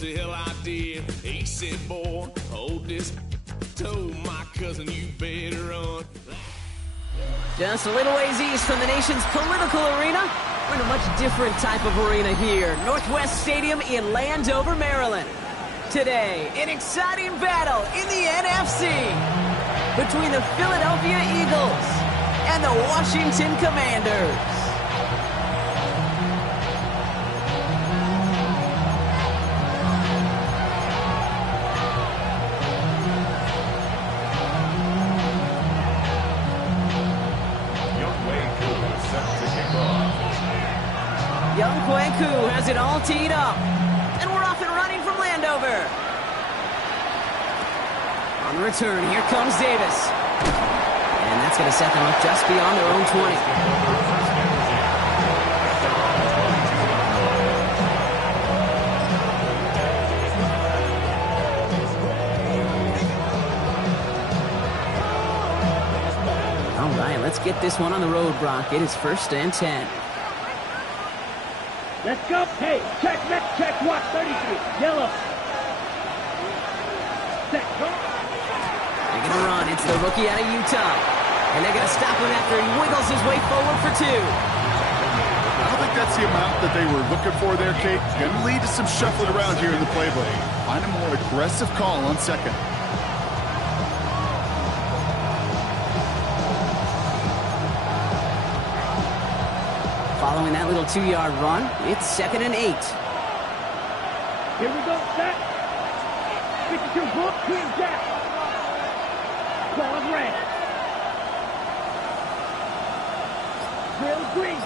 the hell I did. He said, boy, hold this. Told my cousin you better run. Just a little ways east from the nation's political arena, we're in a much different type of arena here. Northwest Stadium in Landover, Maryland. Today, an exciting battle in the NFC between the Philadelphia Eagles and the Washington Commanders. Young Kwaku has it all teed up. And we're off and running from Landover. On the return, here comes Davis. And that's going to set them up just beyond their own 20. All right, let's get this one on the road, Brock. It is 1st and 10. Let's go. Hey, check, watch, 33. Yellow. Set, go. They're going to run. It's the rookie out of Utah. And they're going to stop him after he wiggles his way forward for 2. I don't think that's the amount that they were looking for there, Kate. Going to lead to some shuffling around here in the playbook. Find a more aggressive call on 2nd. Following that little 2-yard run, it's 2nd and 8. Here we go, set. 52, book, Queen Jack. Ball is red. Real green.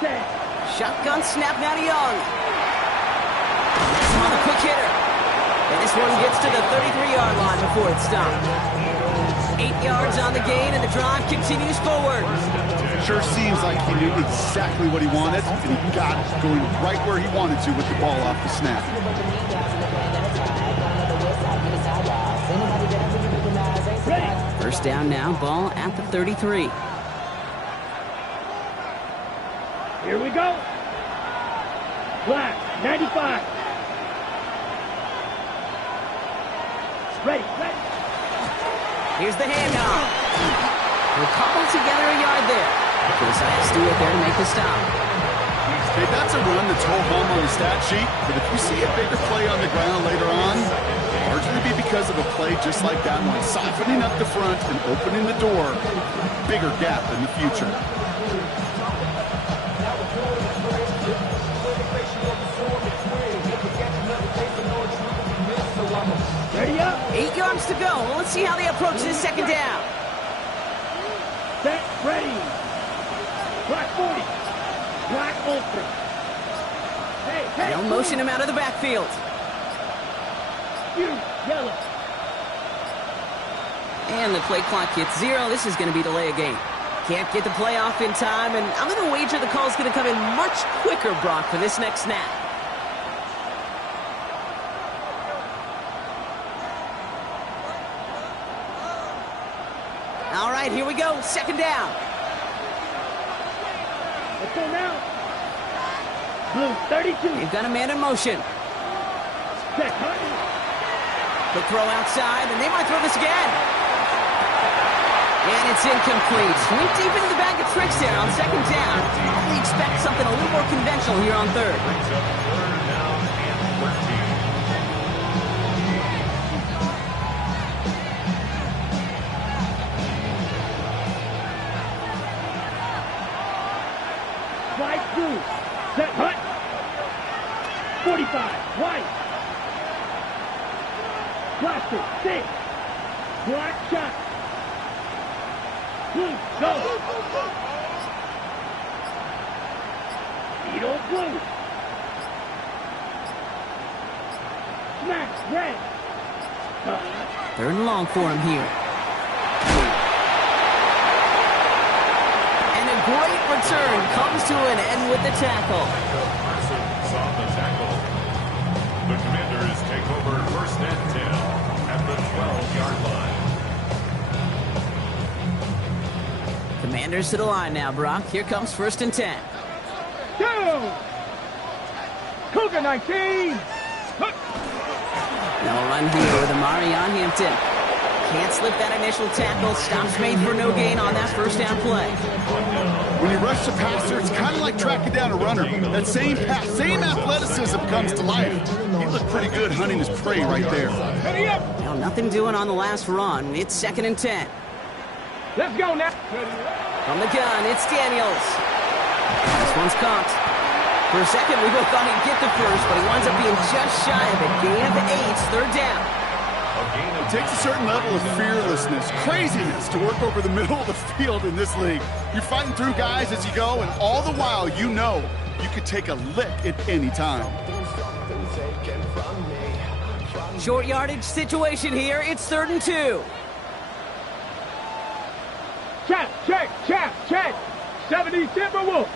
Set. Shotgun snap now to Young. That's him on the quick hitter. And this one gets to the 33-yard line before it's stopped. 8 yards on the gain, and the drive continues forward. Sure seems like he knew exactly what he wanted, and he got it going right where he wanted to with the ball off the snap. Ready. 1st down now, ball at the 33. Here we go. Black, 95. Ready. Here's the handoff. We'll cobble together a yard there. They decide to steal it there to make the stop. Hey, that's a run that's whole home on the stat sheet, but if you see a bigger play on the ground later on, largely be because of a play just like that one, softening up the front and opening the door, bigger gap in the future. Ready up. 8 yards to go. Well, let's see how they approach this 2nd down. Set, ready. Black 40. Black ultra. Hey. They'll motion him out of the backfield. You, yellow. And the play clock hits 0. This is going to be delay a game. Can't get the play off in time, and I'm going to wager the call's going to come in much quicker, Brock, for this next snap. All right, here we go. 2nd down. Let's go now. Blue, 32. They've got a man in motion. Set, huh? The throw outside, and they might throw this again. And it's incomplete. Sweep deep into the bag of tricks there on 2nd down. Probably expect something a little more conventional here on 3rd. Slide through. Set, hut. 45. White. Blaster. 6. Black shot. Blue. Go. Beetle blue. Smash. Red. 3rd and long for him here. And a great return comes to an end with the tackle. Saw the tackle. The Commanders take over 1st and 10 at the 12-yard line. Commanders to the line now, Brock. Here comes 1st and 10. Go! Cook Luka 19. No run here with Amari on Hampton. Can't slip that initial tackle. Stops made for no gain on that first down play. When you rush the passer, it's kind of like tracking down a runner. That same pass, same athleticism comes to life. He looked pretty good hunting his prey right there. Now, nothing doing on the last run. It's 2nd and 10. Let's go now. From the gun, it's Daniels. This one's caught. For a second, we both thought he'd get the first, but he winds up being just shy of it. Gain of 8, 3rd down. It takes a certain level of fearlessness, craziness to work over the middle of the field in this league. You're fighting through guys as you go, and all the while you know you could take a lick at any time. Short yardage situation here. It's 3rd and 2. Check. 70 Timberwolves.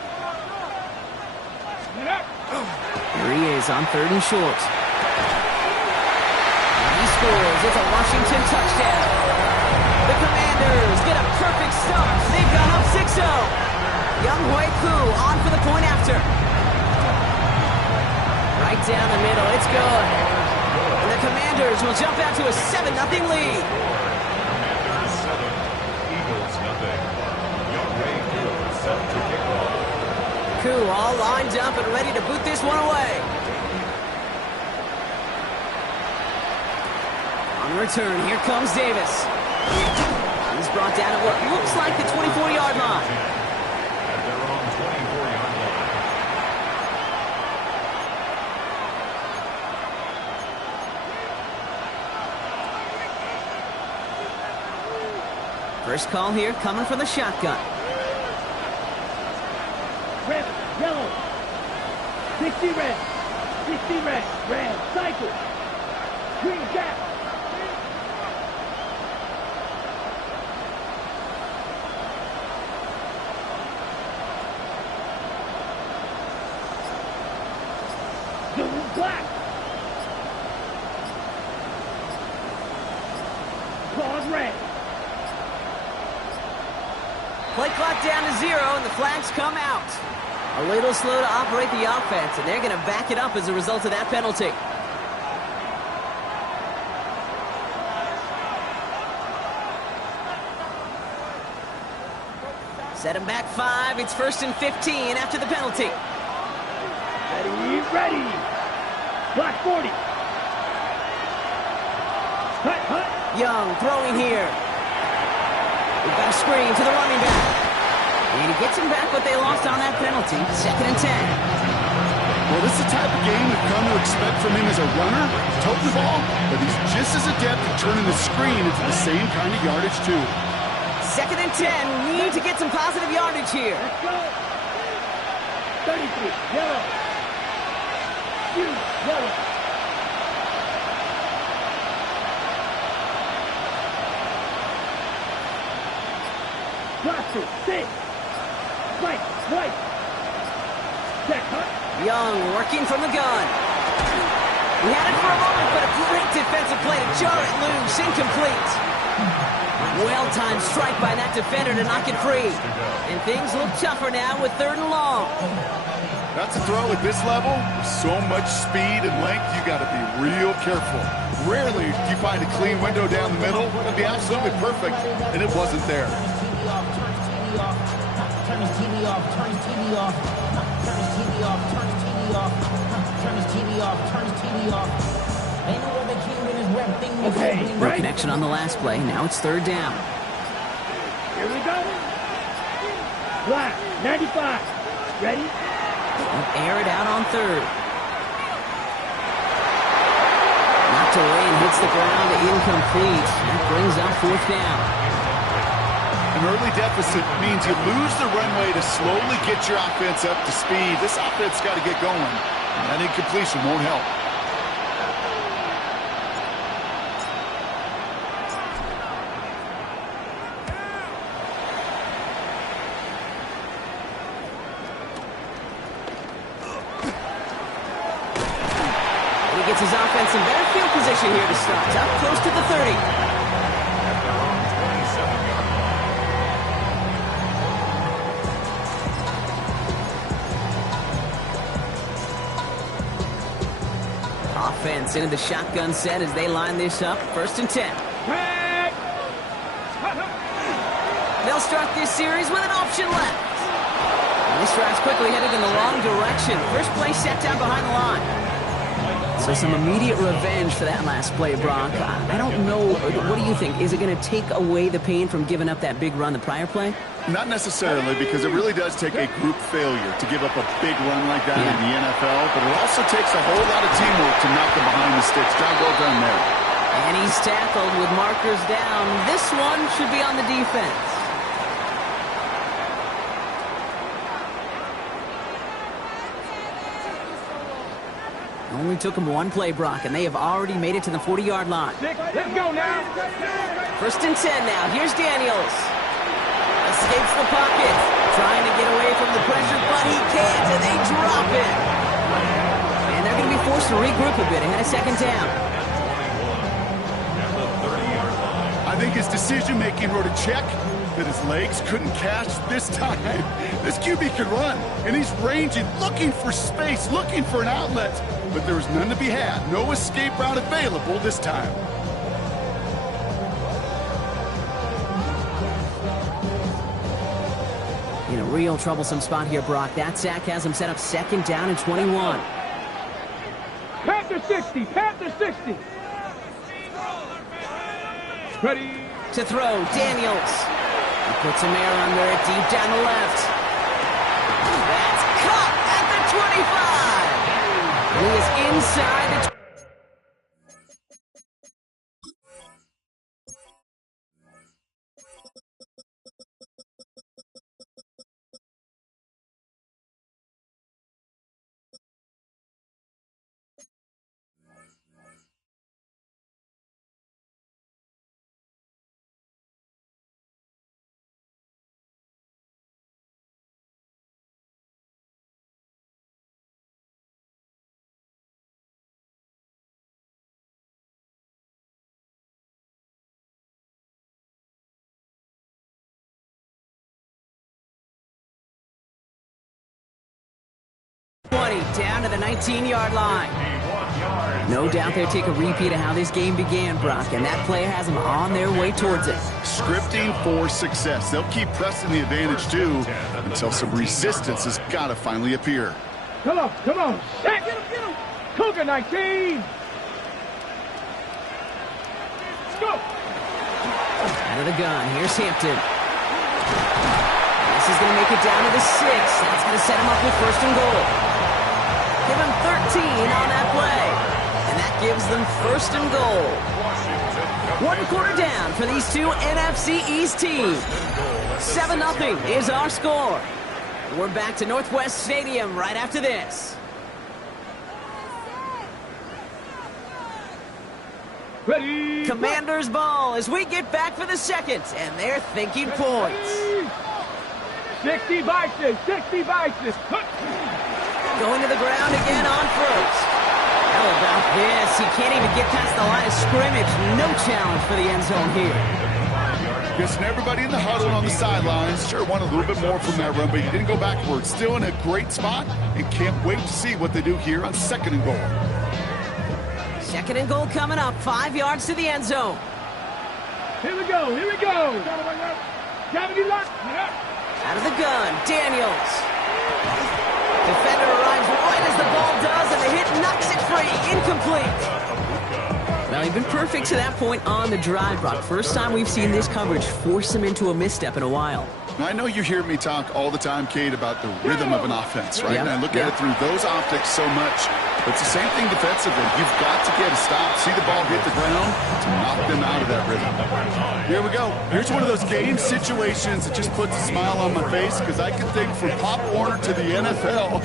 Here he is on 3rd and short. He scores. It's a Washington touchdown. The Commanders get a perfect start. They've gone up 6-0. Younghoe Koo on for the point after. Right down the middle. It's good. And the Commanders will jump out to a 7-0 lead. Commanders 7, Eagles nothing. Younghoe Koo set to kick off. Koo all lined up and ready to boot this one away. On return, here comes Davis. He's brought down at what looks like the 24-yard line. At their own 24-yard line. First call here coming from the shotgun. Red, yellow. 60 red. 60 red. Red, cycle. Green gap. Blue, black. Claws red. Play clock down to 0, and the flags come out. A little slow to operate the offense, and they're going to back it up as a result of that penalty. Set him back 5. It's 1st and 15 after the penalty. Ready. Black 40. Hut. Young throwing here. We've got a screen to the running back. And he gets him back, but they lost on that penalty. 2nd and 10. Well, this is the type of game we've come to expect from him as a runner, toting the ball, but he's just as adept at turning the screen into the same kind of yardage, too. 2nd and 10. We need to get some positive yardage here. Let's go. 33. Yellow. Yellow. Blaster. 6. White. Check, hut. Young working from the gun. He had it for a moment, but a great defensive play to jar it loose. Incomplete. Well-timed strike by that defender to knock it free. And things look tougher now with 3rd and long. That's a throw at this level. So much speed and length, you got to be real careful. Rarely do you find a clean window down the middle. It'd be absolutely perfect, and it wasn't there. Turn his TV off, turn his TV off, turn his TV off, turn his TV off, turn his TV off, turn his TV off. Ain't no other king in his rep thing. Okay, No right. connection on the last play. Now it's 3rd down. Here we go. Black, 95. Ready? They'll air it out on 3rd. Knocked away and hits the ground. Incomplete. That brings up 4th down. An early deficit means you lose the runway to slowly get your offense up to speed. This offense got to get going. And that incompletion won't help. He gets his offense in better field position here to start. Up close to the 30. At their own 27-yard line. Offense into the shotgun set as they line this up. 1st and 10. They'll start this series with an option left. And this drive's quickly headed in the wrong direction. First play set down behind the line. So some immediate revenge for that last play, Brock. I don't know. What do you think? Is it going to take away the pain from giving up that big run the prior play? Not necessarily, because it really does take a group failure to give up a big run like that in the NFL, but it also takes a whole lot of teamwork to knock them behind the sticks. Job well done there. And he's tackled with markers down. This one should be on the defense. Only took him one play, Brock, and they have already made it to the 40-yard line. Let's go now. 1st and 10 now. Here's Daniels. Escapes the pocket. Trying to get away from the pressure, but he can't, and they drop it. And they're going to be forced to regroup a bit ahead of 2nd down. I think his decision-making wrote a check that his legs couldn't catch this time. This QB can run, and he's ranging, looking for space, looking for an outlet. But there was none to be had. No escape route available this time. In a real troublesome spot here, Brock. That sack has him set up 2nd down and 21. Panther 60. Panther 60. Ready. To throw, Daniels. He puts some air under it deep down the left. That's caught at the 25. He is inside the 20, down to the 19-yard line. No doubt they'll take a repeat of how this game began, Brock, and that play has them on their way towards it. Scripting for success. They'll keep pressing the advantage, too, until some resistance has got to finally appear. Come on, come on. Get him, get him. Cougar 19. Let's go. Out of the gun, here's Hampton. This is going to make it down to the 6. That's going to set him up with 1st and goal. Give him 13 on that play. And that gives them 1st and goal. 1 quarter down for these two NFC East teams. 7-0 is our score. We're back to Northwest Stadium right after this. Ready. Commanders ball as we get back for the 2nd, and they're thinking points. 60 vices, 60 vices. Going to the ground again on 1st. How about this? He can't even get past the line of scrimmage. No challenge for the end zone here. Guessing everybody in the huddle on the sidelines sure want a little bit more from that run, but he didn't go backwards. Still in a great spot, and can't wait to see what they do here on 2nd and goal. 2nd and goal coming up. 5 yards to the end zone. Here we go, here we go. Gravity lock. Out of the gun, Daniels. Defender arrives right as the ball does, and the hit knocks it free. Incomplete. Now, he's been perfect to that point on the drive, Brock. First time we've seen this coverage force him into a misstep in a while. Now, I know you hear me talk all the time, Kate, about the rhythm of an offense, right? Yep. And I look at it through those optics so much. But it's the same thing defensively. You've got to get a stop, see the ball hit the ground to knock them out of that rhythm. Here we go. Here's one of those game situations that just puts a smile on my face, because I can think from Pop Warner to the NFL,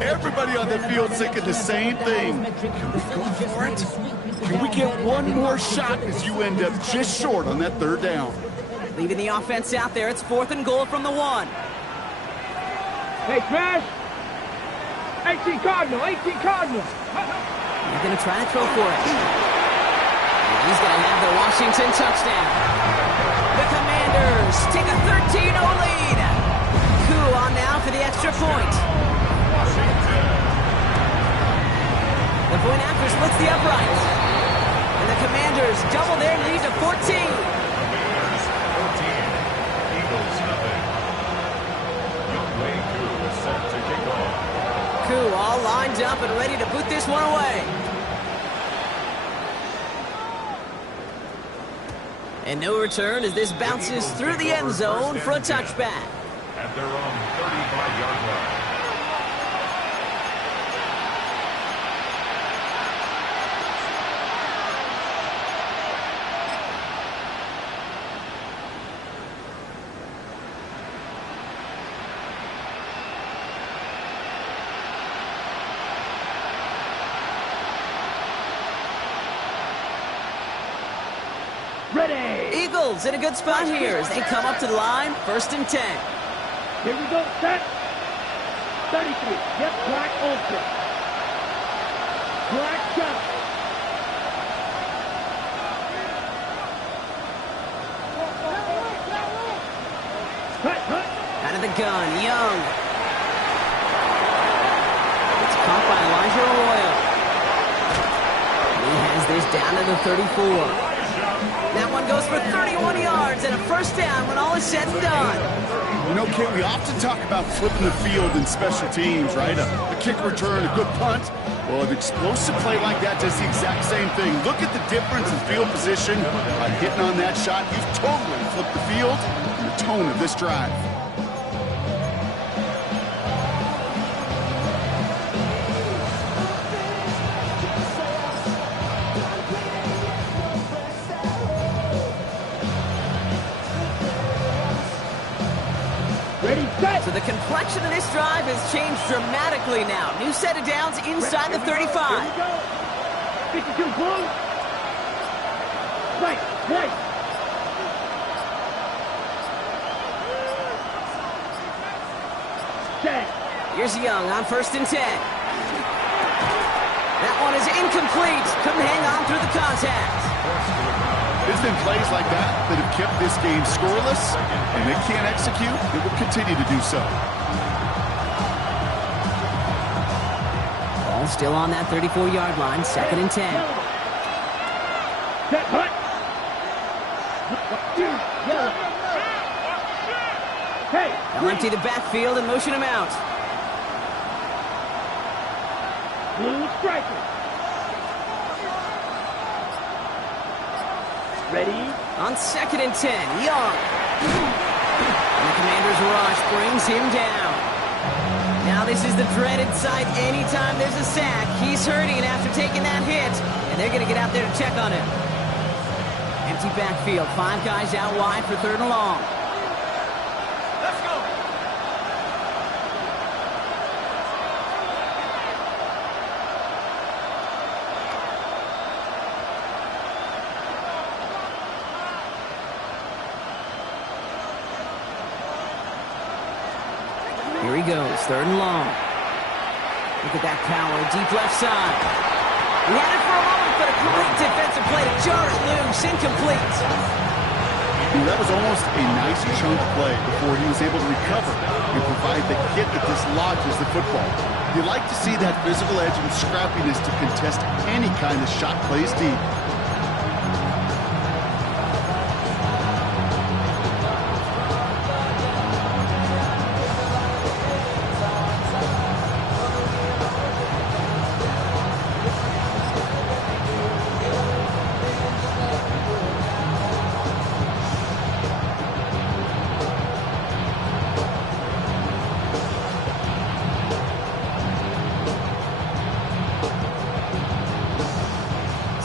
everybody on the field thinking the same thing. Can we go for it? Can we get one more shot as you end up just short on that 3rd down? Leaving the offense out there. It's 4th and goal from the 1. Hey, Smash. 18 Cardinal, 18 Cardinal. They're going to try to throw for it. He's going to have the Washington touchdown. The Commanders take a 13-0 lead. Coup on now for the extra point. The point after splits the uprights. And the Commanders double their lead to 14. Commanders 14, Eagles nothing. Youngway Koo is set to kick off. Koo all lined up and ready to boot this one away. And no return as this bounces through the end zone for a touchback. At their own 35-yard line. Ready. Eagles in a good spot here as they come up to the line, 1st and 10. Here we go. Set. 33. Get black ultra. Black shot. Cut. Out of the gun, Young. It's caught by Elijah Arroyo. He has this down to the 34. That one goes for 31 yards and a first down when all is said and done. You know, Kit, we often talk about flipping the field in special teams, right? A kick return, a good punt. Well, an explosive play like that does the exact same thing. Look at the difference in field position by hitting on that shot. You've totally flipped the field and the tone of this drive. So the complexion of this drive has changed dramatically now. New set of downs inside the 35. Here we go. 52 blue. Right. Set. Here's Young on 1st and 10. That one is incomplete. Couldn't hang on through the contact. It's been plays like that that have kept this game scoreless, and they can't execute. It will continue to do so. Ball still on that 34-yard line, 2nd and 10. Set. Hut. Hey. They'll empty the backfield and motion him out. Blue striker. Ready? On 2nd and 10, Young. And the Commander's rush brings him down. Now this is the dreaded sight anytime there's a sack. He's hurting after taking that hit, and they're going to get out there to check on him. Empty backfield, 5 guys out wide for 3rd and long. Let's go. Here he goes, 3rd and long. Look at that power, deep left side. He had it for a moment, but a great defensive play to jar it loose, incomplete. That was almost a nice chunk play before he was able to recover and provide the hit that dislodges the football. You like to see that physical edge and scrappiness to contest any kind of shot plays deep.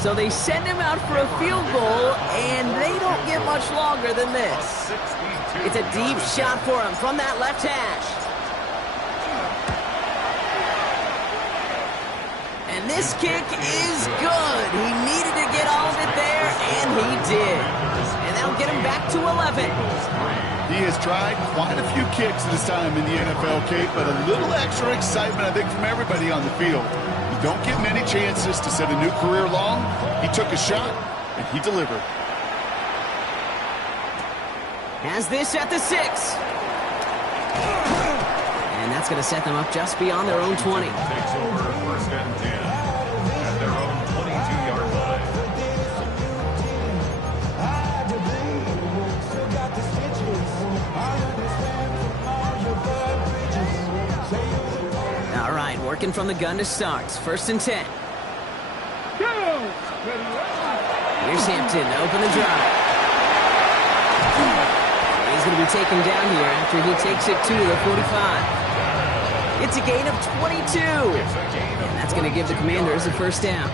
So they send him out for a field goal, and they don't get much longer than this. It's a deep shot for him from that left hash. And this kick is good. He needed to get all of it there, and he did. And that'll get him back to 11. He has tried quite a few kicks in his time in the NFL, Kate, but a little extra excitement, I think, from everybody on the field. You don't get many chances to set a new career long. He took a shot, and he delivered. Has this at the 6. And that's going to set them up just beyond their own 20. Takes over 1st and 10. Second from the gun to start. First and 10. Go! Here's Hampton to open the drive. He's going to be taken down here after he takes it to the 45. It's a gain of 22. And that's going to give the Commanders a first down.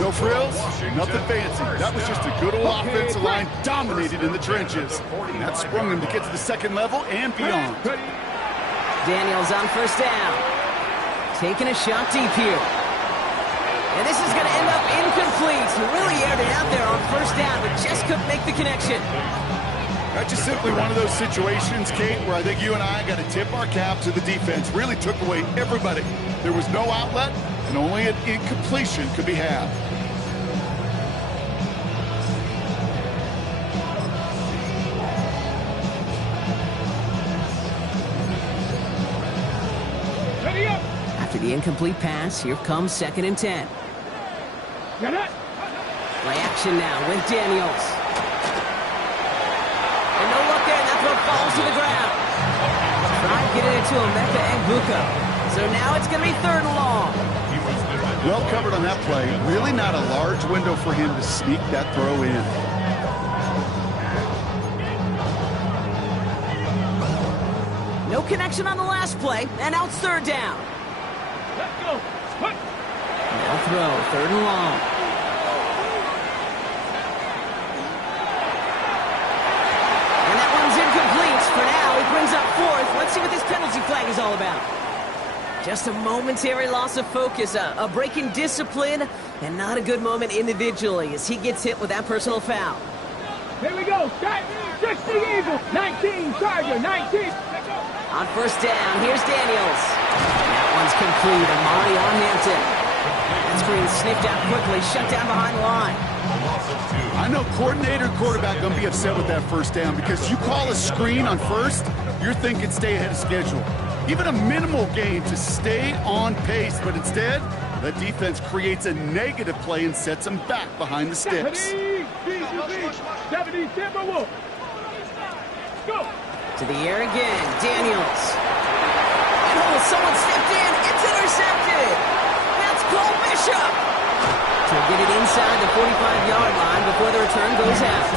No frills, nothing fancy. That was just a good old offensive line dominated in the trenches. And that sprung them to get to the second level and beyond. Daniels on first down. Taking a shot deep here. And this is going to end up incomplete. He really aired it out there on first down, but just couldn't make the connection. That's just simply one of those situations, Kate, where I think you and I got to tip our cap to the defense. Really took away everybody. There was no outlet, and only an incompletion could be had. Ready up! After the incomplete pass, here comes second and 10. Get it! Play action now with Daniels. And no luck there, and that throw falls to the ground. Tried getting it to Emeka Egbuka. So now it's going to be third and long. Well covered on that play. Really not a large window for him to sneak that throw in. No connection on the last play, and now it's third down. Let's go! Quick! Now throw, third and long. And that one's incomplete. For now, he brings up fourth. Let's see what this penalty flag is all about. Just a momentary loss of focus, a break in discipline, and not a good moment individually as he gets hit with that personal foul. Here we go! Start! 60 Eagle! 19 Charger! 19! On first down, here's Daniels. That one's complete. Amari on Hampton. That screen sniffed out quickly, shut down behind the line. I know coordinator and quarterback going to be upset with that first down because you call a screen on first, you're thinking stay ahead of schedule. Even a minimal gain to stay on pace, but instead, the defense creates a negative play and sets them back behind the sticks. 70 Timberwolf! Go! To the air again, Daniels. Oh, someone stepped in. It's intercepted. That's Cole Bishop. To get it inside the 45-yard line before the return goes out.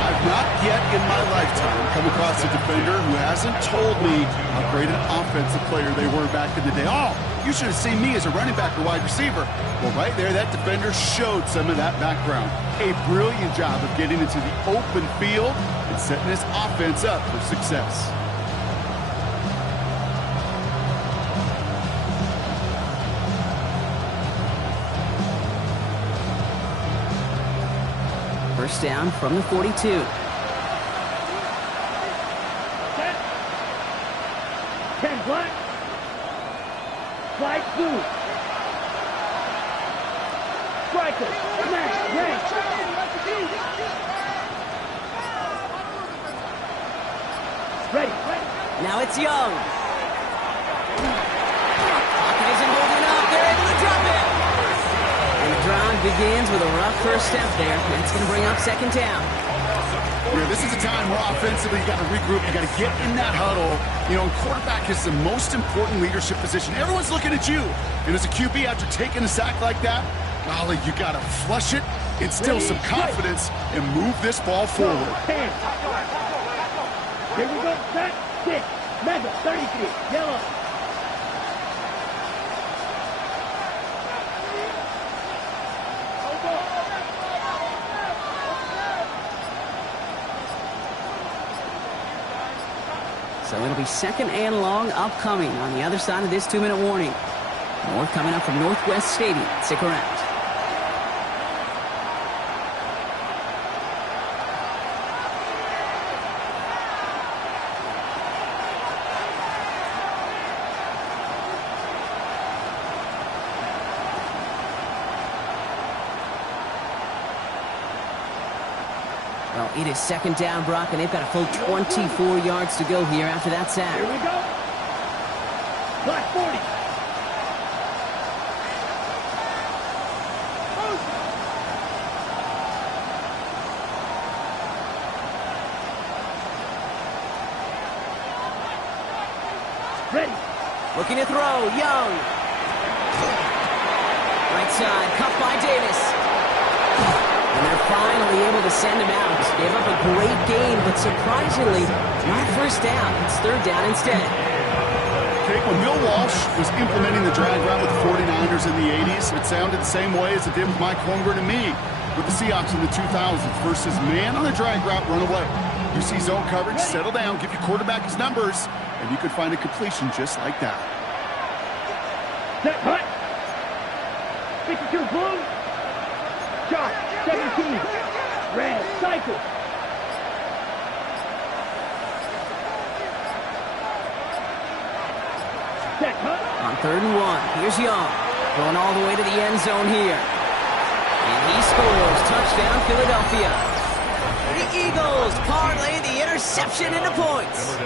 I've not yet in my lifetime come across a defender who hasn't told me how great an offensive player they were back in the day. Oh, you should have seen me as a running back or wide receiver. Well, right there, that defender showed some of that background. A brilliant job of getting into the open field and setting his offense up for success. First down from the 42. Set. 10 black. Flag blue. Striker. Smash. Range. Ready. Now it's Young. Pocket isn't holding up. They're able to drop it. And the drive begins with a rough first step there. That's going to bring up second down. Yeah, this is a time where offensively you got to regroup, you got to get in that huddle. You know, quarterback is the most important leadership position. Everyone's looking at you. And as a QB, after taking a sack like that, golly, you got to flush it, instill some confidence, and move this ball forward. Here we go. Set. 6. Mega. 33. Yellow. So it'll be second and long upcoming on the other side of this 2-minute warning. More coming up from Northwest Stadium. Stick around. Well, it is second down, Brock, and they've got a full 24 yards to go here after that sack. Here we go. Black 40. Looking to throw, Young. Right side, cut by Davis. And they're finally able to send him out. Gave up a great gain, but surprisingly, not first down. It's third down instead. Okay, when Bill Walsh was implementing the drag route with the 49ers in the 80s, it sounded the same way as it did with Mike Holmgren and me with the Seahawks in the 2000s versus man on the drag route, run away. You see zone coverage, settle down, give your quarterback his numbers, and you could find a completion just like that. Set, hut. 52 blue. Shot, 17. Red, cycle. Set, hut. On 3rd and 1, here's Young. Going all the way to the end zone here. And he scores. Touchdown, Philadelphia. The Eagles parlay the interception into points.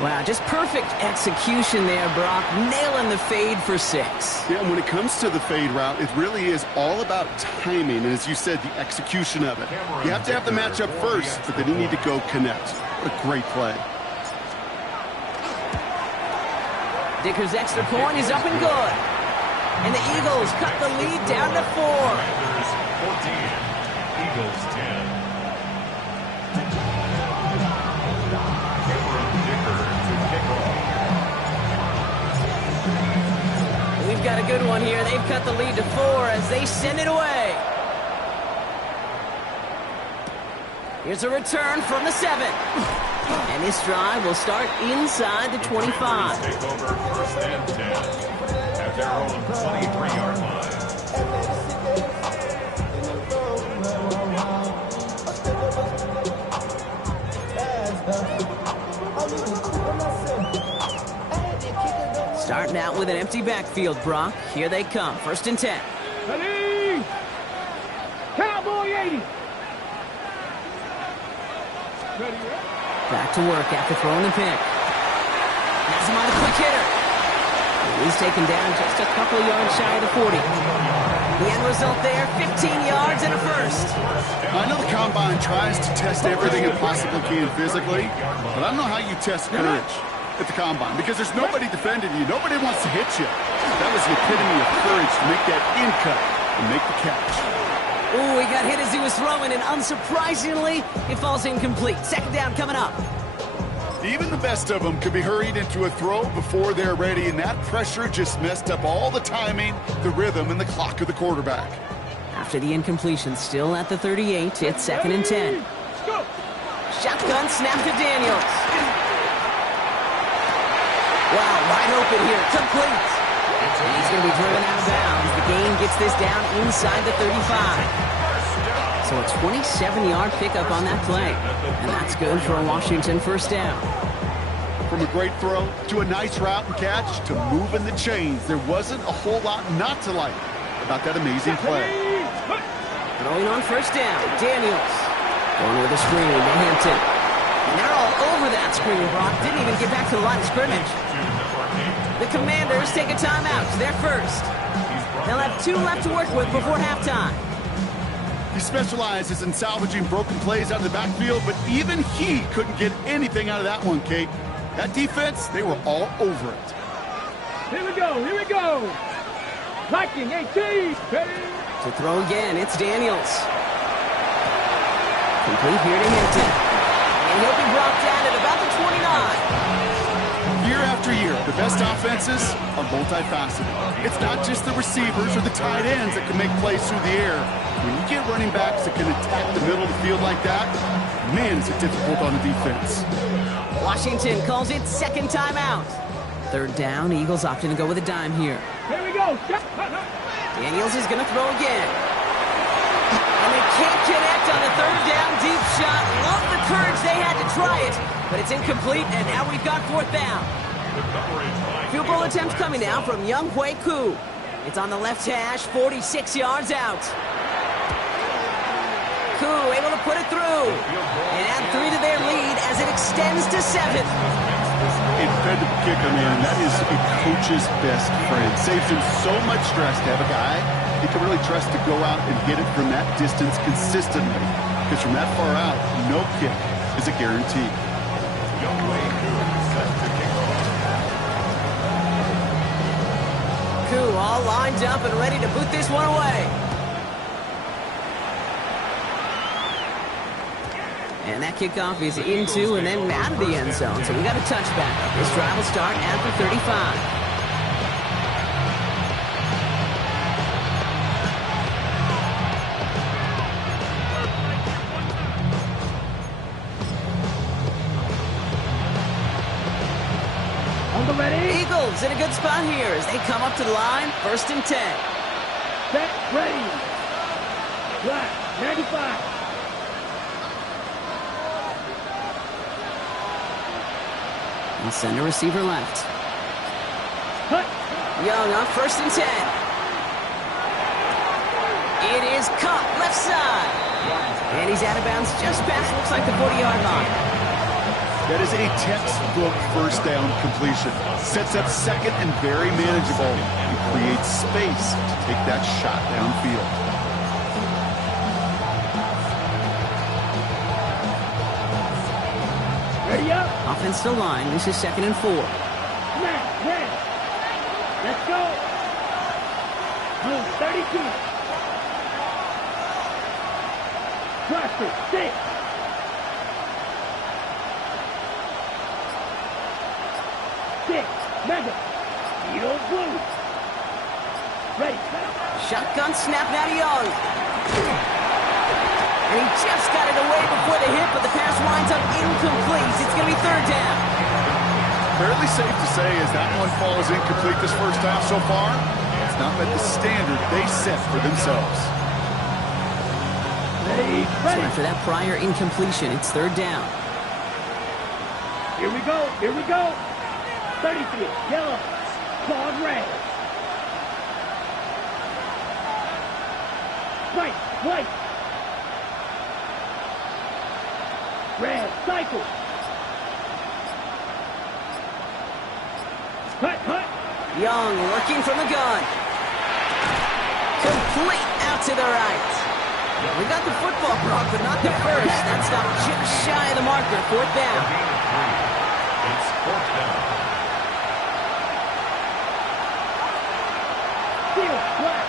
Wow, just perfect execution there, Brock. Nailing the fade for 6. Yeah, and when it comes to the fade route, it really is all about timing, and as you said, the execution of it. You have to have the matchup first, but then you need to go connect. What a great play. Dicker's extra point is up and good. And the Eagles cut the lead down to 4. Commanders 14, Eagles 10. We've got a good one here. They've cut the lead to 4 as they send it away. Here's a return from the 7. And this drive will start inside the 25. Take over first and 10 at their own 23-yard line. Starting out with an empty backfield, Brock. Here they come. 1st and 10. Ready. Cowboy 80. Ready, Back to work after throwing the pick. Has him on the quick hitter. He's taken down just a couple of yards shy of the 40. The end result there, 15 yards and a first. I know the Combine tries to test everything it possibly can physically, but I don't know how you test courage at the Combine because there's nobody defending you. Nobody wants to hit you. That was the epitome of courage to make that in cut and make the catch. Ooh, he got hit as he was throwing, and unsurprisingly, it falls incomplete. 2nd down coming up. Even the best of them could be hurried into a throw before they're ready, and that pressure just messed up all the timing, the rhythm, and the clock of the quarterback. After the incompletion, still at the 38, it's 2nd and 10. Shotgun snap to Daniels. Wow, wide open here, complete. And he's going to be driven out of bounds. The gain gets this down inside the 35. So a 27-yard pickup on that play. And that's good for a Washington 1st down. From a great throw to a nice route and catch to moving the chains, there wasn't a whole lot not to like about that amazing play. Throwing on 1st down, Daniels. Going with a screen to Hampton. And they're all over that screen, Brock. Didn't even get back to the line of scrimmage. The Commanders take a timeout. They're first. They'll have 2 left to work with before halftime. He specializes in salvaging broken plays out of the backfield, but even he couldn't get anything out of that one, Kate. That defense, they were all over it. Here we go, here we go. Liking 18. Ready. To throw again, it's Daniels. Complete here to Hampton. And he'll be brought down at about the 29. Year after year, the best offenses are multifaceted. It's not just the receivers or the tight ends that can make plays through the air. When you get running backs that can attack the middle of the field like that, man, is it difficult on the defense. Washington calls it 2nd timeout. 3rd down, Eagles opting to go with a dime here. Here we go. Daniels is going to throw again. And they can't connect on the 3rd down deep shot. Love the courage they had to try it, but it's incomplete, and now we've got 4th down. Field goal attempt coming now from Young Hui Koo. It's on the left hash, 46 yards out. Koo able to put it through and add 3 to their lead as it extends to 7. Incredible kicker, man. That is a coach's best friend. Saves him so much stress to have a guy he can really trust to go out and hit it from that distance consistently. Because from that far out, no kick is a guarantee. all lined up and ready to boot this one away. And that kickoff is into and then out of the end zone. So we got a touchback. This drive will start at the 35. Eagles in a good spot here as they come up to the line. 1st and 10. Set, ready. Flat, 95. And send a receiver left. Cut. Young up 1st and 10. It is caught left side. And he's out of bounds just past, looks like the 40-yard line. That is a textbook first down completion. Sets up second and very manageable and creates space to take that shot downfield. Ready up. Offensive line, this is 2nd and 4. Smash, red. Let's go. Blue, 32. Cross it, 6. Mega. Eagle blue. Ready. Shotgun snap now to Young. And he just got it away before the hit, but the pass winds up incomplete. It's going to be 3rd down. Fairly safe to say as that one falls incomplete this first half so far, it's not met the standard they set for themselves. Ready. So after that prior incompletion, it's 3rd down. Here we go. Here we go. 33, yellow, clawed red. White. Red, cycle. Cut. Young working from the gun. Complete out to the right. We got the football block, but not the first. That stopped just shy of the marker. 4th down. It's 4th down. Black.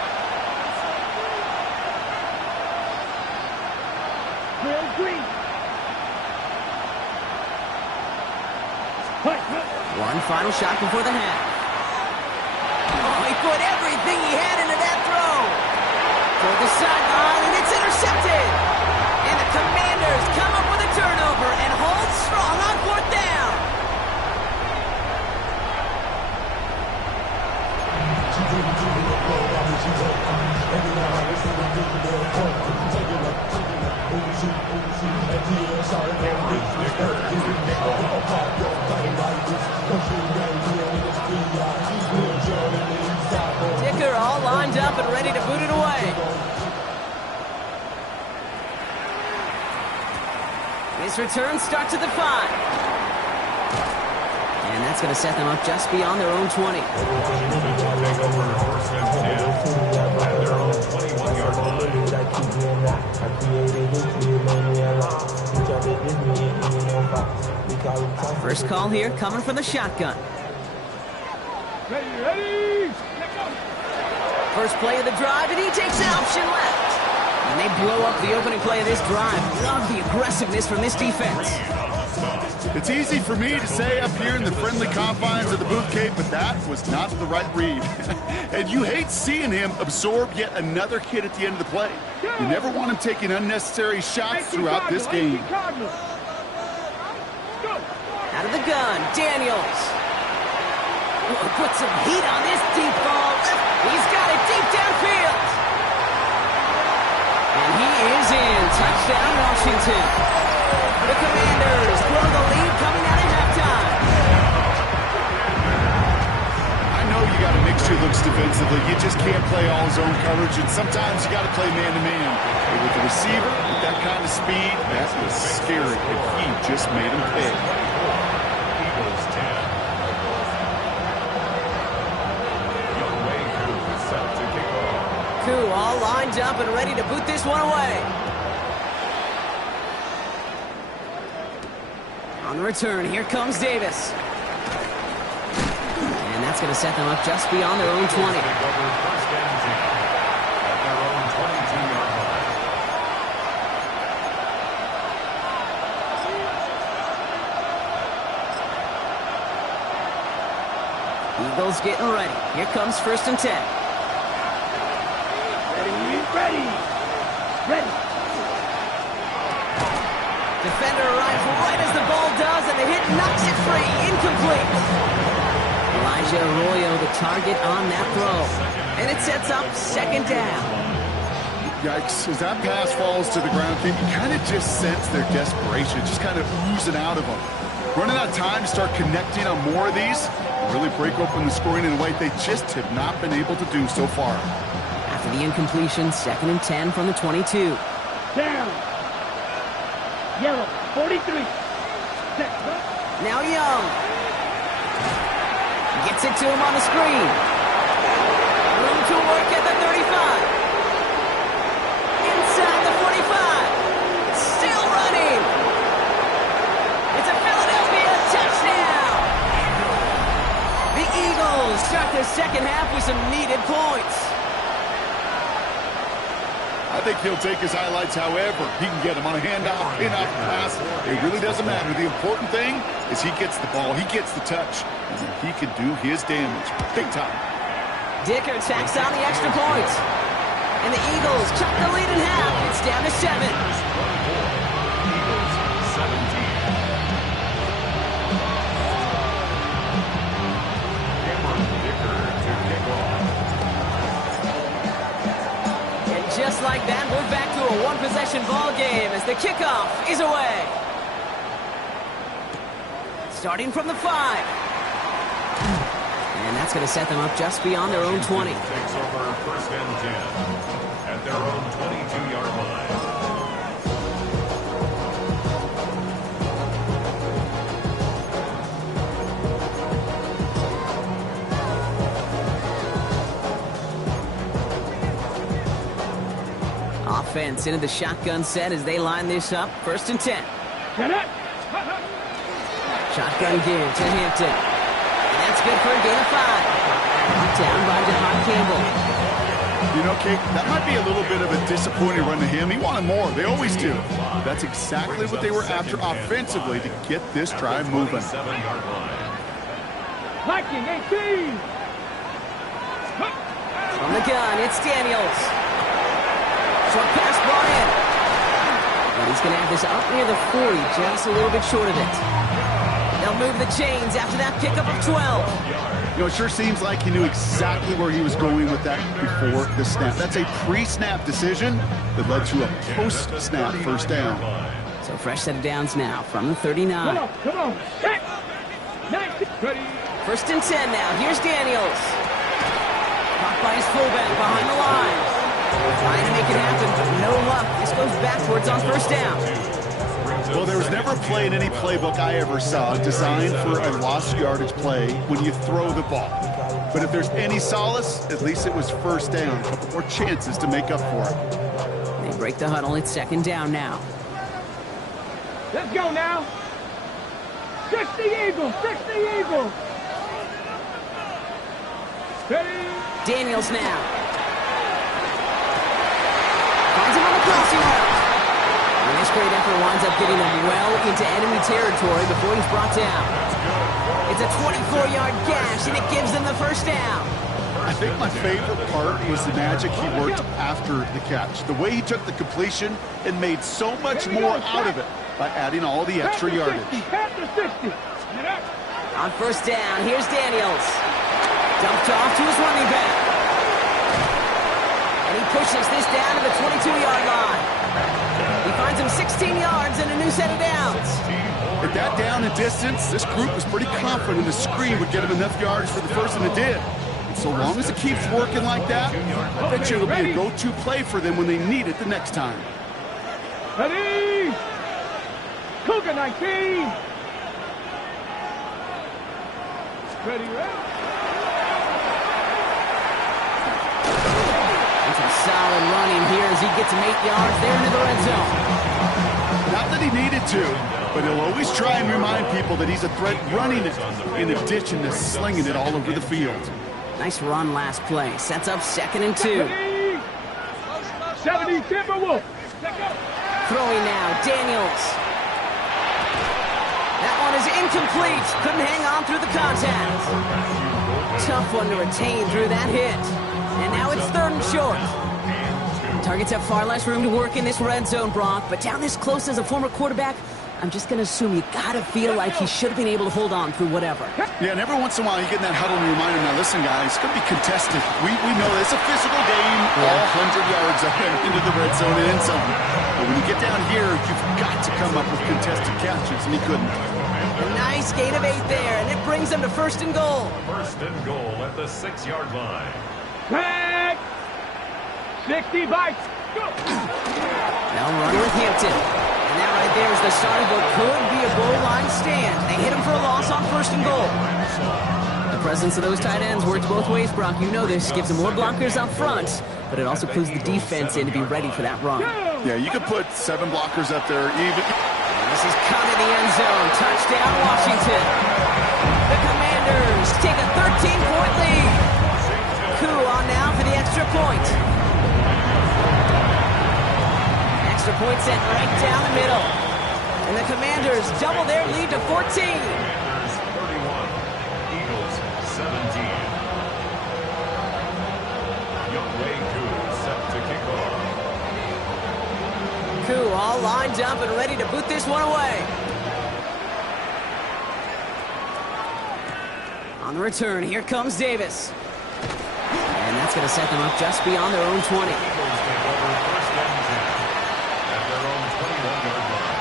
Grill green. Cut. One final shot before the half. Oh, he put everything he had into that throw. For the sideline, and it's intercepted. And the Commanders come up with a turnover and hold strong on 4th down. Dicker all lined up and ready to boot it away. His return starts at the 5. And that's going to set them up just beyond their own 20. Take over 1st and 10 at their own 21-yard line. First call here coming from the shotgun. Ready. First play of the drive, and he takes an option left. And they blow up the opening play of this drive. Love the aggressiveness from this defense. It's easy for me to say up here in the friendly confines of the Booth Cape, but that was not the right read. And you hate seeing him absorb yet another hit at the end of the play. You never want him taking unnecessary shots throughout this game. Out of the gun, Daniels. Put some heat on this deep ball. He's got it deep downfield. And he is in. Touchdown, Washington. The Commanders grow the lead coming out of halftime. I know you got to mix your looks defensively. You just can't play all zone coverage, and sometimes you got to play man-to-man. But with the receiver, with that kind of speed, that was scary, and he just made him pay. Eagles 10. Koo all lined up and ready to boot this one away. On the return, here comes Davis. And that's that's going to set them up just beyond their own 20. Take over first and 10 at their own 22-yard line. Eagles getting ready. Here comes first and 10. Ready. Defender arrives right as the ball does, and the hit knocks it free. Incomplete. Elijah Arroyo, the target on that throw. And it sets up second down. Yikes, as that pass falls to the ground, you kind of just sense their desperation, just kind of oozing out of them. Running out of time to start connecting on more of these, really break open the scoring in a way they just have not been able to do so far. After the incompletion, second and 10 from the 22. Down. Yellow, 43. Set. Now Young. Gets it to him on the screen. Room to work at the 35. Inside the 45. Still running. It's a Philadelphia touchdown. The Eagles start their second half with some needed points. I think he'll take his highlights however he can get them on a handoff, pin-up, pass. It really doesn't matter. The important thing is he gets the ball, he gets the touch, and he can do his damage big time. Dicker tacks on the extra point. And the Eagles cut the lead in half. It's down to 7. Eagles 17. Cameron Dicker to kick off. And just like that, we're back to a one-possession ball game as the kickoff is away. Starting from the 5. And that's going to set them up just beyond their own 20. Takes over first and 10 at their own 22-yard line. Offense into the shotgun set as they line this up. First and 10. Get it. Shotgun give to Hampton. And that's good for a gain of 5. Down by DeHart Campbell. You know, Kate, that might be a little bit of a disappointing run to him. He wanted more. They always do. That's exactly what they were after offensively to get this drive moving. 7-yard line. Viking 18. From the gun, it's Daniels. Short pass brought in. And he's going to have this up near the 40, just a little bit short of it. They'll move the chains after that pickup of 12. You know, it sure seems like he knew exactly where he was going with that before the snap. That's a pre-snap decision that led to a post-snap first down. So fresh set of downs now from the 39. Come on. Set. 19. Ready. First and 10 now. Here's Daniels. Caught by his fullback behind the line. Trying to make it happen, but no luck. This goes backwards on first down. Well, there was never a play in any playbook I ever saw designed for a lost yardage play when you throw the ball. But if there's any solace, at least it was first down. A couple more chances to make up for it. They break the huddle. It's second down now. Let's go now. 60 Eagles. 60 Eagles. Ready. Daniels now. Finds him on the crossing route. And this great effort winds up getting him well into enemy territory before he's brought down. It's a 24-yard gash, and it gives them the first down. I think my favorite part was the magic he worked after the catch. The way he took the completion and made so much more out of it by adding all the extra yardage. Pass to 60. On first down, here's Daniels. Dumped off to his running back. And he pushes this down to the 22-yard line. He finds him 16 yards and a new set of downs. At that down and distance, this group was pretty confident the screen would get him enough yards for the first, and it did. And so long as it keeps working like that, I bet you it'll be a go-to play for them when they need it the next time. Ready. Cougar 19. Ready. Solid running here as he gets him 8 yards there into the red zone. Not that he needed to, but he'll always try and remind people that he's a threat running it in addition to slinging it all over the field. Nice run last play. Sets up 2nd and 2. 70 Timberwolves. Throwing now, Daniels. That one is incomplete. Couldn't hang on through the contact. Tough one to retain through that hit. And now it's 3rd and short. Targets have far less room to work in this red zone, Brock, but down this close as a former quarterback, I'm just going to assume you got to feel like he should have been able to hold on through whatever. Yeah, and every once in a while you get in that huddle and you remind him, now listen, guys, it's going to be contested. We know it's a physical game, all 100 yards ahead into the red zone and end zone. But when you get down here, you've got to come up with contested catches, and he couldn't. A nice gain of 8 there, and it brings them to 1st and goal. 1st and goal at the 6-yard line. Tag. 60 bites. Go. Now run with Hampton. And that right there is the start of what could be a goal line stand. They hit him for a loss on 1st and goal. The presence of those tight ends works both ways, Brock. You know this. Gives them more blockers up front, but it also clues the defense in to be ready for that run. Yeah, you could put 7 blockers up there even. This is cut in the end zone. Touchdown, Washington. The Commanders take a 13-point lead. Koo on now for the extra point. Extra point sent right down the middle. And the Commanders double their lead to 14. Commanders 31, Eagles 17. Youngway Koo set to kick off. Koo all lined up and ready to boot this one away. On the return, here comes Davis. And that's going to set them up just beyond their own 20. Eagles take over 1st and 10 at their own 21-yard line.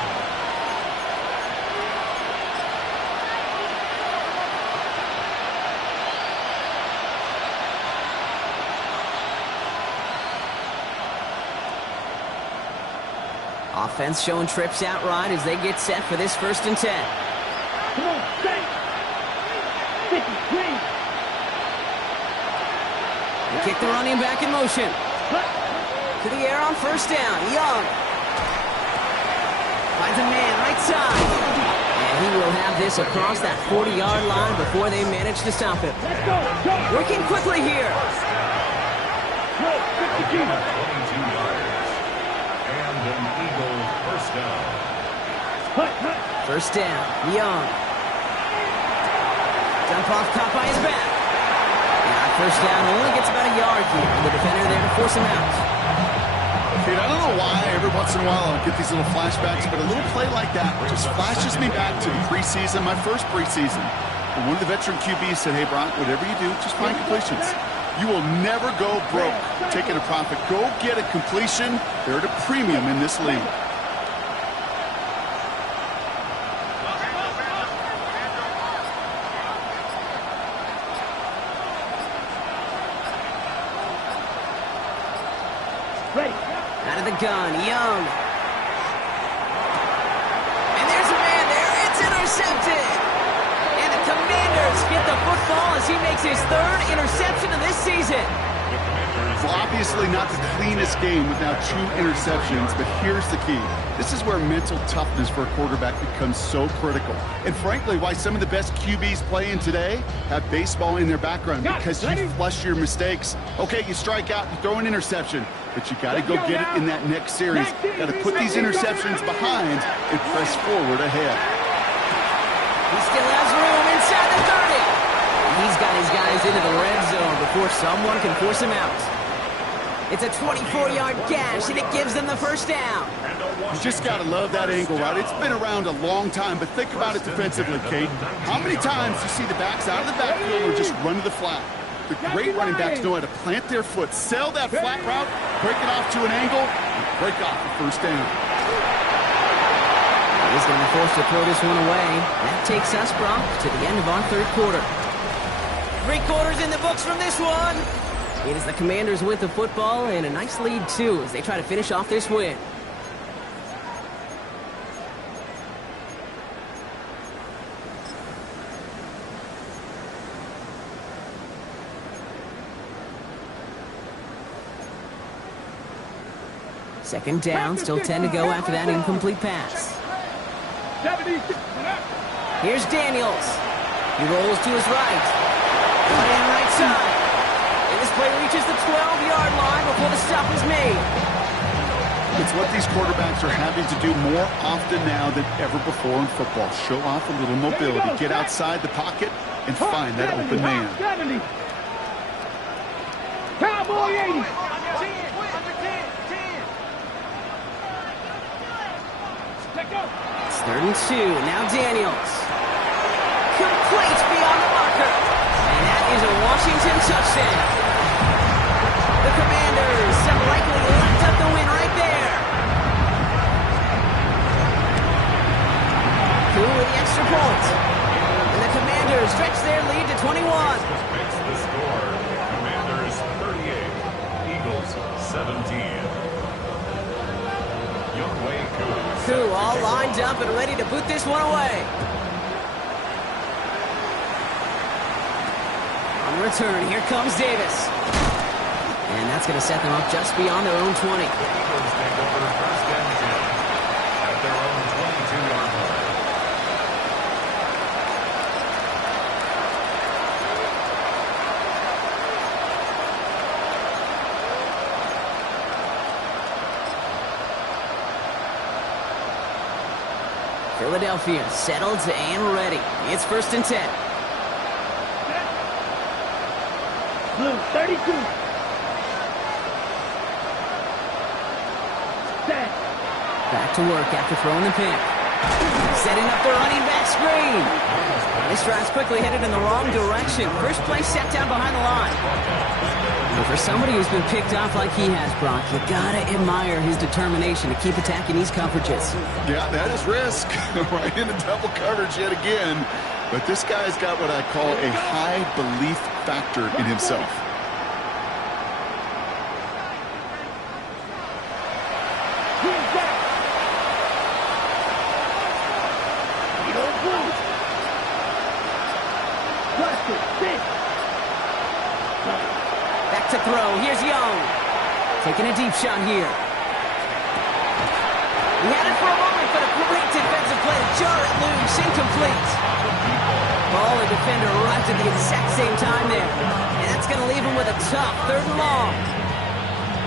Offense showing trips out right as they get set for this 1st and 10. Come on, stay. 53. They kick the running back in motion. To the air on 1st down. Young. Finds a man right side. And he will have this across that 40-yard line before they manage to stop him. Let's go. Go. Working quickly here. 52. 22 yards. And an Eagle 1st down. Hut, hut. 1st down. Young. Dump off caught by his back. Yeah, 1st down only gets about a yard here. And the defender there to force him out. Dude, I don't know why every once in a while I get these little flashbacks, but a little play like that just flashes me back to the preseason, my first preseason. And one of the veteran QBs said, hey, Brock, whatever you do, just find completions. You will never go broke taking a profit. Go get a completion. They're at a premium in this league. Ready. Out of the gun, Young. And there's a man there. It's intercepted. And the Commanders get the football as he makes his 3rd interception of this season. Well, obviously not the cleanest game with now 2 interceptions, but here's the key. This is where mental toughness for a quarterback becomes so critical. And frankly, why some of the best QBs playing today have baseball in their background, because you flush your mistakes. Okay, you strike out, you throw an interception, but you got to go get it in that next series. Got to put these interceptions behind and press forward ahead. He still has room inside the 30. He's got his guys into the red zone before someone can force him out. It's a 24-yard gash, and it gives them the 1st down. You just got to love that angle, right? It's been around a long time, but think about it defensively, Kate. How many times do you see the backs out of the backfield or just run to the flat? The great running backs know how to plant their foot, sell that flat route, break it off to an angle, and break off the 1st down. He's going to be forced to throw this one away. That takes us, Brock, to the end of our 3rd quarter. 3 quarters in the books from this one. It is the Commanders with the football and a nice lead, too, as they try to finish off this win. Second down, still 10 to go after that incomplete pass. Here's Daniels. He rolls to his right. And right side. And this play reaches the 12-yard line before the stop is made. It's what these quarterbacks are having to do more often now than ever before in football. Show off a little mobility. Get outside the pocket and find that open man. 70. Cowboy 80. It's 3rd and 2. Now Daniels. Complete beyond the marker. And that is a Washington touchdown. The Commanders have likely left up the win right there. Who with the extra point? And the Commanders stretch their lead to 21. Makes the score. Commanders 38, Eagles 17. Koo all lined up and ready to boot this one away. On return, here comes Davis. And that's going to set them up just beyond their own 20. Eagles take over 1st and 10 at their own 22-yard line. Philadelphia settled and ready. It's 1st and 10. Blue 32. Set. Back to work after throwing the pick. Setting up the running back screen. This drive's quickly headed in the wrong direction. First play set down behind the line. But for somebody who's been picked off like he has, Brock, you gotta admire his determination to keep attacking these coverages. Yeah, that is risk. Right into double coverage yet again. But this guy's got what I call a high belief factor in himself. Back to throw. Here's Young. Taking a deep shot here. He had it for a moment, but a great defensive play to jar it loose. Incomplete. Ball and defender arrived at the exact same time there. And that's going to leave him with a tough 3rd and long.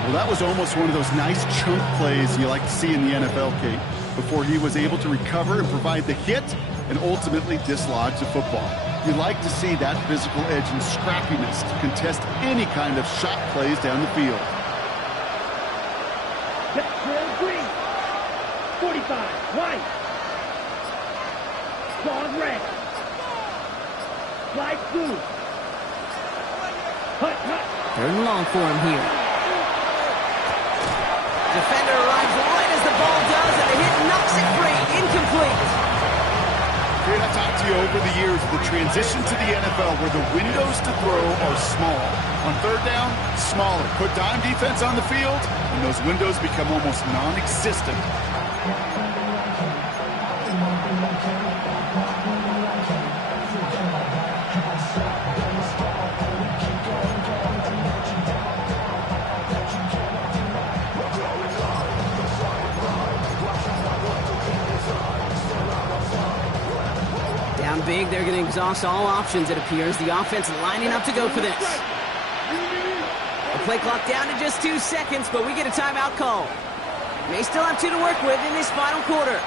Well, that was almost one of those nice chunk plays you like to see in the NFL, Kate, before he was able to recover and provide the hit and ultimately dislodge the football. You like to see that physical edge and scrappiness to contest any kind of shot plays down the field. Green. 45. White. Dog red. Light blue. Hut. 3rd and long for him here. Defender arrives right as the ball does, and the hit knocks it free. Incomplete. I've talked to you over the years, the transition to the NFL where the windows to throw are small. On 3rd down, smaller. Put dime defense on the field, and those windows become almost non-existent. Big, they're going to exhaust all options, it appears. The offense lining up to go for this. The play clock down to just 2 seconds, but we get a timeout call. May still have 2 to work with in this final quarter.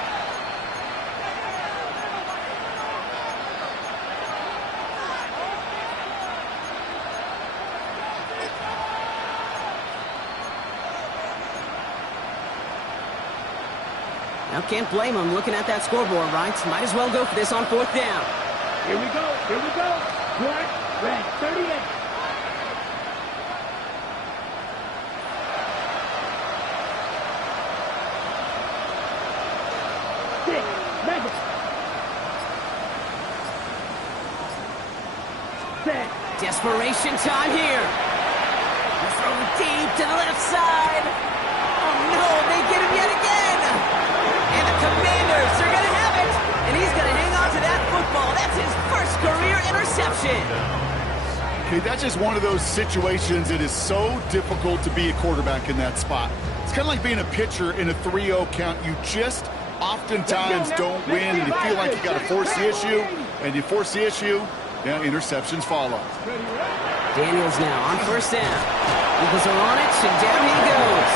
Now, can't blame him looking at that scoreboard, right? Might as well go for this on 4th down. Here we go. Black, red, 38. Six, mega. Set. Desperation time here. Throw deep to the left side. Oh, no, they get him yet again. And the Commanders are going to have it. And he's going to hang on to that football. That's his first career interception. Okay, that's just one of those situations that is so difficult to be a quarterback in that spot. It's kind of like being a pitcher in a 3-0 count. You just oftentimes don't win, and you feel like you got to force the issue, and you force the issue, yeah, interceptions follow. Daniels now on first down. Eagles are on it, and down he goes.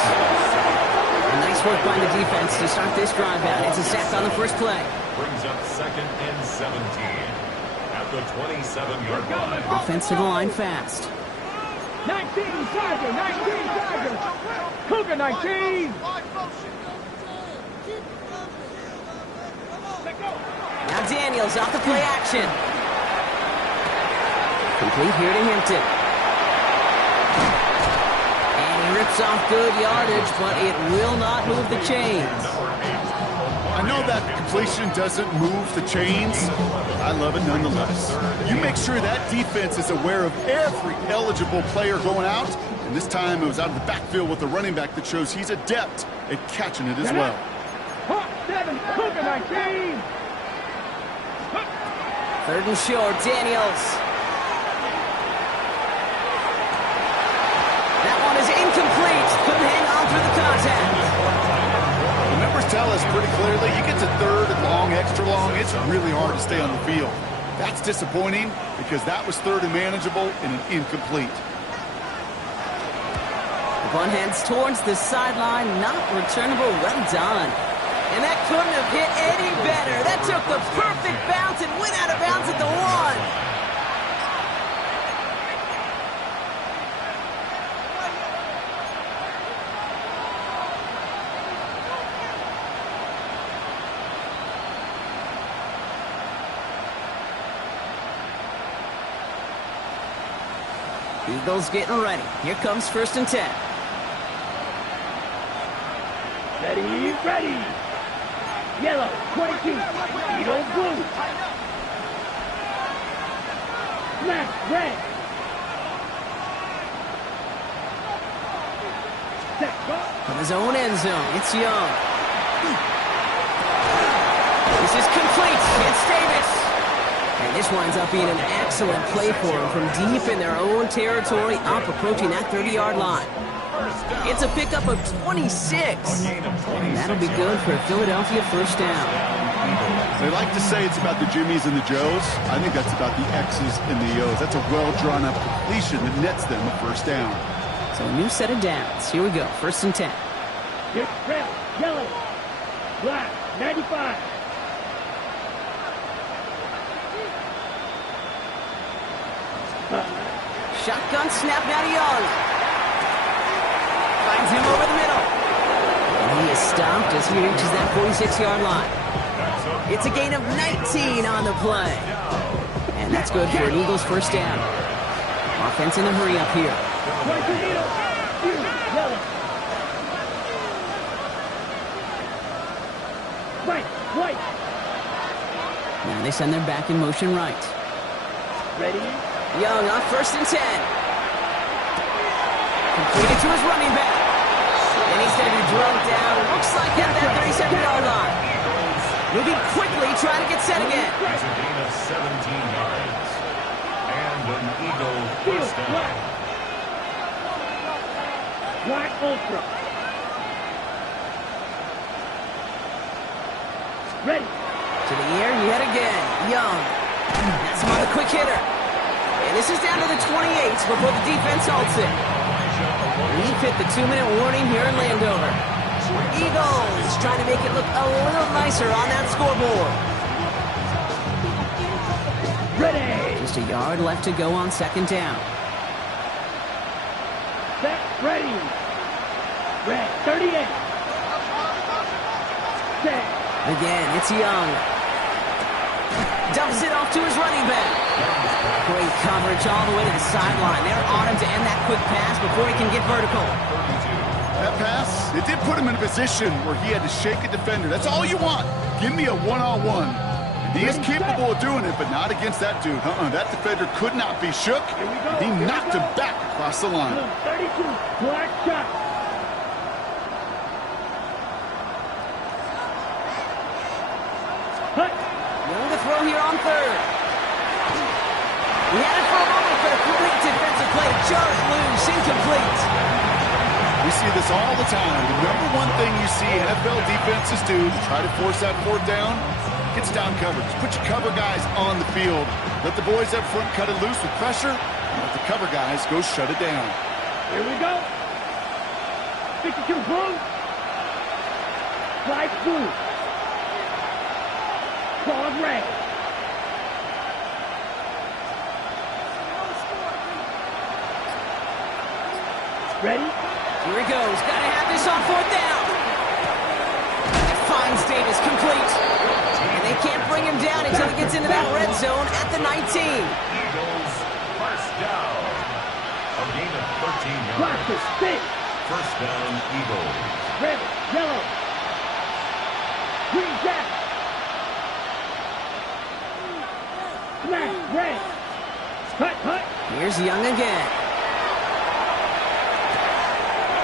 And nice work by the defense to start this drive out. It's a sack on the first play. Brings up 2nd and 17 at the 27-yard line. Offensive line fast. 19 Tiger, 19 Tiger. Cougar 19. Now Daniels off the play action. Complete here to Hampton. And he rips off good yardage, but it will not move the chains. I know that completion doesn't move the chains, but I love it nonetheless. You make sure that defense is aware of every eligible player going out, and this time it was out of the backfield with the running back that shows he's adept at catching it as well. 7, Cougar 19. 3rd and short, Daniels. That one is incomplete. Couldn't hang on through the contact. The numbers tell us pretty clearly, you get to 3rd and long, extra long, it's really hard to stay on the field. That's disappointing because that was 3rd and manageable and an incomplete. The bunt heads towards the sideline, not returnable. Well done. And that couldn't have hit any better. That took the perfect bounce and went out of bounds at the 1. Eagles getting ready. Here comes 1st and 10. Ready, ready. Yellow, 22. Eagle blue. Black, red. Set, go. From his own end zone, it's Young. This is complete. It's Davis. And this winds up being an excellent play for him from deep in their own territory, up approaching that 30-yard line. It's a pickup of 26. And that'll be good for a Philadelphia first down. They like to say it's about the Jimmies and the Joes. I think that's about the X's and the O's. That's a well-drawn-up completion that nets them a first down. So a new set of downs. Here we go, 1st and 10. Get red, yellow, black, 95. Shotgun snap now to Young. Finds him over the middle. And he is stopped as he reaches that 46-yard line. It's a gain of 19 on the play. And that's good for an Eagles first down. Offense in a hurry up here. Right. Now they send their back in motion right. Ready? Young on 1st and 10. Completed to his running back. And he's going to be drugged down. Looks like at that 37-yard line. Moving quickly, trying to get set again. It's a gain of 17 yards. And an Eagle first down. Black Ultra. Ready. To the air, yet again. Young. That's him on the quick hitter. And this is down to the 28s before the defense halts it. We've hit the 2-minute warning here in Landover. Eagles trying to make it look a little nicer on that scoreboard. Ready. Just a yard left to go on 2nd down. Set. Ready. Red. 38. Set. Again, it's Young. Dumps it off to his running back. Great coverage all the way to the sideline. They're on him to end that quick pass before he can get vertical. That pass, it did put him in a position where he had to shake a defender. That's all you want. Give me a one-on-one. He is capable of doing it, but not against that dude. That defender could not be shook. He knocked him back across the line. 32. Black shot. Hut. Young to throw here on 3rd. He had it for a moment, but a complete defensive play. Just loose, incomplete. You We see this all the time. The number one thing you see NFL defenses do to try to force that fourth down, gets down coverage. Put your cover guys on the field. Let the boys up front cut it loose with pressure. And let the cover guys go shut it down. Here we go. 52 blue. Flag blue. Claws red. Ready? Here he goes. Gotta have this on fourth down. Finds Davis complete. And they can't bring him down until he gets into that red zone at the 19. Eagles, first down. A gain of 13 yards. Watch the stick. First down, Eagles. Red, yellow. Green jack. Black, red. Hut. Here's Young again.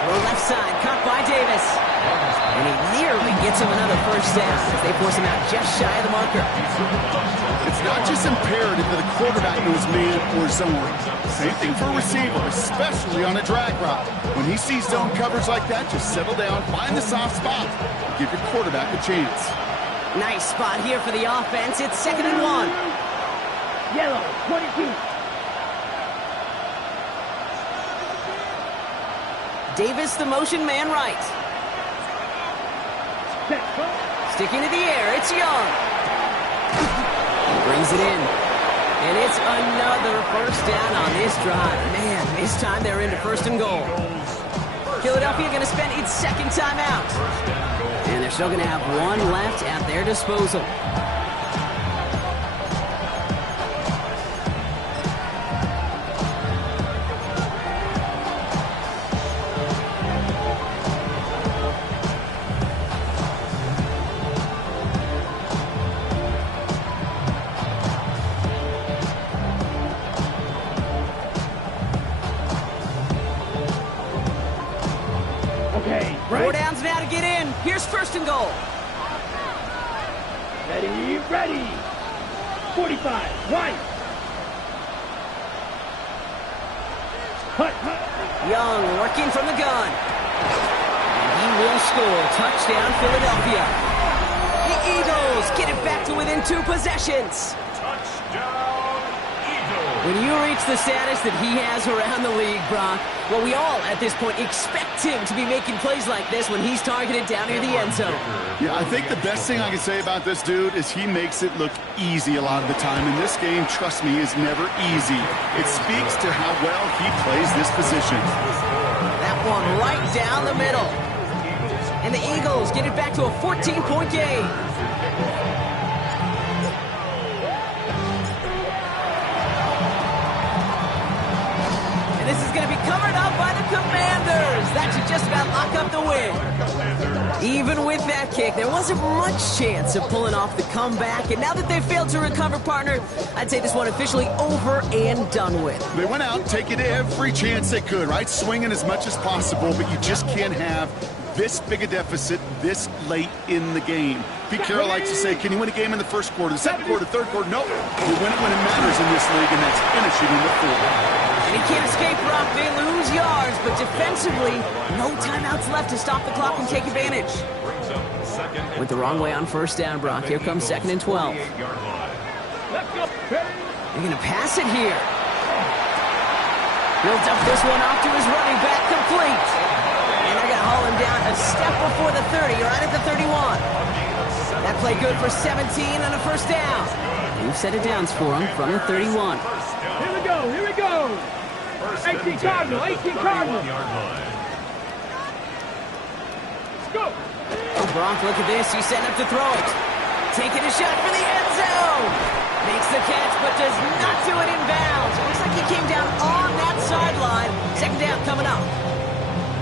Low left side, caught by Davis. And he nearly gets him another first down as they force him out just shy of the marker. It's not just imperative that a quarterback knows man or zone. Same thing for a receiver, especially on a drag route. When he sees zone coverage like that, just settle down, find the soft spot, give your quarterback a chance. Nice spot here for the offense. It's 2nd and 1. Yellow, 22. Davis, the motion man right. Sticking to the air, it's Young. Brings it in. And it's another first down on this drive. Man, this time they're into 1st and goal. Philadelphia going to spend its 2nd time out. And they're still going to have one left at their disposal. Okay, 4 downs now to get in. Here's 1st and goal. Ready. 45, white. Hut. Young working from the gun. And he will score. Touchdown, Philadelphia. The Eagles get it back to within 2 possessions. Touchdown, Eagles. When you reach the status that he has around the league, Brock, well, we all at this point expect him to be making plays like this when he's targeted down near the end zone. Yeah, I think the best thing I can say about this dude is he makes it look easy a lot of the time. And this game, trust me, is never easy. It speaks to how well he plays this position. That one right down the middle. And the Eagles get it back to a 14-point game. And this is going to be covered up by the Commanders. That should just about lock up the win. Even with that kick, there wasn't much chance of pulling off the comeback. And now that they've failed to recover, partner, I'd say this one officially over and done with. They went out taking every chance they could, right? Swinging as much as possible, but you just can't have this big a deficit this late in the game. Pete Carroll likes to say, can you win a game in the 1st quarter, the 2nd quarter, 3rd quarter? Nope. You win it when it matters in this league, and that's finishing in the 4th. And he can't escape, Brock. They lose yards, but defensively, no timeouts left to stop the clock and take advantage. Went the wrong way on 1st down, Brock. Here comes 2nd and 12. They're going to pass it here. He'll dump this one off to his running back, complete. And they're going to haul him down a step before the 30, right at the 31. That play good for 17 on a 1st down. New set of downs for him from the 31. Here we go. 18 Cardinal. Let's go. Oh, Brock, look at this. He's setting up to throw it. Taking a shot for the end zone. Makes the catch, but does not do it in bounds. It looks like he came down on that sideline. 2nd down coming up.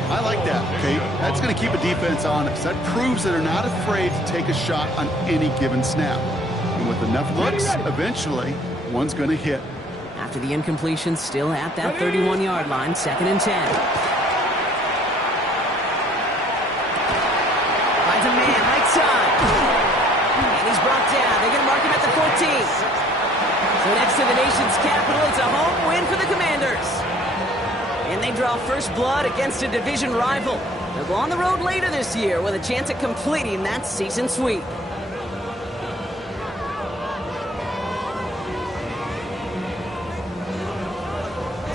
I like that, okay? That's going to keep a defense honest. That proves that they're not afraid to take a shot on any given snap. And with enough looks, eventually, one's going to hit. After the incompletion, still at that 31-yard line, 2nd and 10. Finds a man, right side. And he's brought down. They're going to mark him at the 14. So next to the nation's capital, it's a home win for the Commanders. And they draw first blood against a division rival. They'll go on the road later this year with a chance at completing that season sweep.